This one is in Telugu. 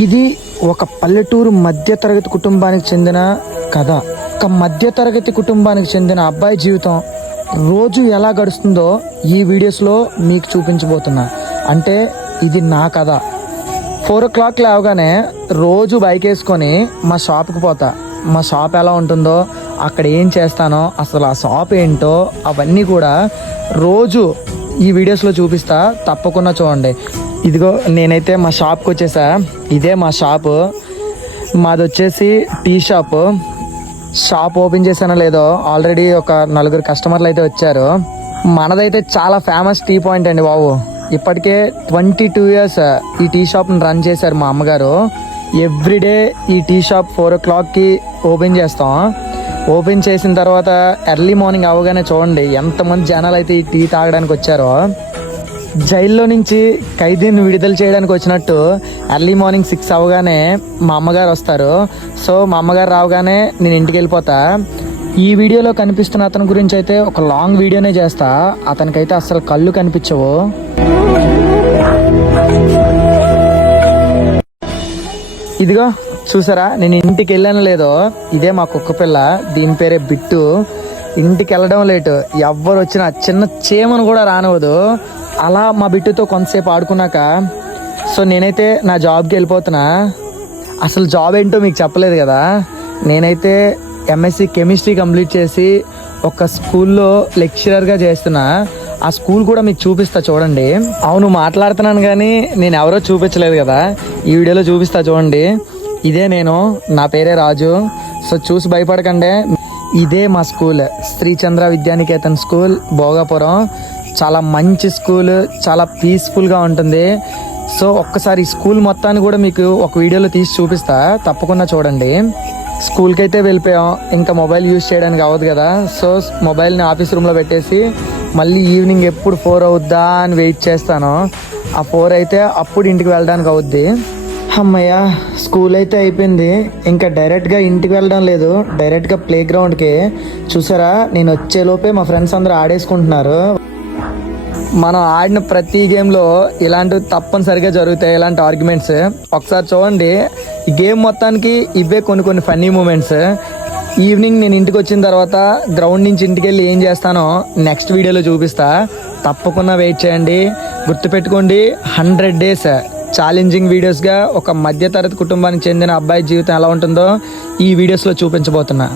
ఇది ఒక పల్లెటూరు మధ్యతరగతి కుటుంబానికి చెందిన కథ. ఒక మధ్యతరగతి కుటుంబానికి చెందిన అబ్బాయి జీవితం రోజు ఎలా గడుస్తుందో ఈ వీడియోస్లో మీకు చూపించబోతున్నా. అంటే ఇది నా కథ. 4 o'clock లేవగానే రోజు బైక్ వేసుకొని మా షాప్కి పోతా. మా షాప్ ఎలా ఉంటుందో, అక్కడ ఏం చేస్తానో, అసలు ఆ షాప్ ఏంటో అవన్నీ కూడా రోజు ఈ వీడియోస్లో చూపిస్తా. తప్పకుండా చూడండి. ఇదిగో నేనైతే మా షాప్కి వచ్చేసా. ఇదే మా షాపు. మాది వచ్చేసి టీ షాపు. షాప్ ఓపెన్ చేసానో లేదో ఆల్రెడీ ఒక 4 కస్టమర్లు అయితే వచ్చారు. మనదైతే చాలా ఫేమస్ టీ పాయింట్ అండి బాబు. ఇప్పటికే 22 years ఈ టీ షాప్ని రన్ చేశారు మా అమ్మగారు. ఎవ్రీడే ఈ టీ షాప్ 4 o'clockకి ఓపెన్ చేస్తాం. ఓపెన్ చేసిన తర్వాత ఎర్లీ మార్నింగ్ అవగానే చూడండి ఎంతమంది జనాలు అయితే ఈ టీ తాగడానికి వచ్చారో. జైల్లో నుంచి ఖైదీని విడుదల చేయడానికి వచ్చినట్టు ఎర్లీ మార్నింగ్ 6 అవగానే మా అమ్మగారు వస్తారు. సో మా అమ్మగారు రావగానే నేను ఇంటికి వెళ్ళిపోతా. ఈ వీడియోలో కనిపిస్తున్న అతని గురించి అయితే ఒక లాంగ్ వీడియోనే చేస్తా. అతనికైతే అసలు కళ్ళు కనిపించవు. ఇదిగో చూసారా, నేను ఇంటికి వెళ్ళాను లేదో, ఇదే మా కుక్క పిల్ల. దీని పేరే బిట్టు. ఇంటికి వెళ్ళడం లేటు, ఎవ్వరు వచ్చినా చిన్న చీమను కూడా రానివ్వదు. అలా మా బిట్టుతో కొంతసేపు ఆడుకున్నాక సో నేనైతే నా జాబ్కి వెళ్ళిపోతున్నా. అసలు జాబ్ ఏంటో మీకు చెప్పలేదు కదా. నేనైతే MSc కెమిస్ట్రీ కంప్లీట్ చేసి ఒక స్కూల్లో లెక్చరర్గా చేస్తున్నా. ఆ స్కూల్ కూడా మీకు చూపిస్తా చూడండి. అవును, మాట్లాడుతున్నాను కానీ నేను ఎవరో చూపించలేదు కదా, ఈ వీడియోలో చూపిస్తా చూడండి. ఇదే నేను, నా పేరే రాజు. సో చూసి భయపడకండి. ఇదే మా స్కూల్, శ్రీచంద్ర విద్యానికేతన్ స్కూల్, భోగాపురం. చాలా మంచి స్కూల్, చాలా పీస్ఫుల్గా ఉంటుంది. సో ఒక్కసారి ఈ స్కూల్ మొత్తాన్ని కూడా మీకు ఒక వీడియోలో తీసి చూపిస్తా. తప్పకుండా చూడండి. స్కూల్కి అయితే వెళ్ళిపోయాం. ఇంకా మొబైల్ యూజ్ చేయడానికి అవ్వదు కదా. సో మొబైల్ని ఆఫీస్ రూమ్లో పెట్టేసి మళ్ళీ ఈవినింగ్ ఎప్పుడు 4 అవుద్దా అని వెయిట్ చేస్తాను. ఆ 4 అయితే అప్పుడు ఇంటికి వెళ్ళడానికి అవుద్ది. అమ్మయ్య, స్కూల్ అయితే అయిపోయింది. ఇంకా డైరెక్ట్గా ఇంటికి వెళ్ళడం లేదు, డైరెక్ట్గా ప్లే గ్రౌండ్కి. చూసారా, నేను వచ్చేలోపే మా ఫ్రెండ్స్ అందరూ ఆడేసుకుంటున్నారు. మనం ఆడిన ప్రతి గేమ్లో ఇలాంటివి తప్పనిసరిగా జరుగుతాయి, ఇలాంటి ఆర్గ్యుమెంట్స్. ఒకసారి చూడండి, ఈ గేమ్ మొత్తానికి ఇవే కొన్ని ఫన్నీ మూమెంట్స్. ఈవినింగ్ నేను ఇంటికి వచ్చిన తర్వాత గ్రౌండ్ నుంచి ఇంటికి వెళ్ళి ఏం చేస్తానో నెక్స్ట్ వీడియోలో చూపిస్తా. తప్పకుండా వెయిట్ చేయండి. గుర్తుపెట్టుకోండి, 100 days ఛాలెంజింగ్ వీడియోస్గా ఒక మధ్యతరగతి కుటుంబానికి చెందిన అబ్బాయి జీవితం ఎలా ఉంటుందో ఈ వీడియోస్లో చూపించబోతున్నా.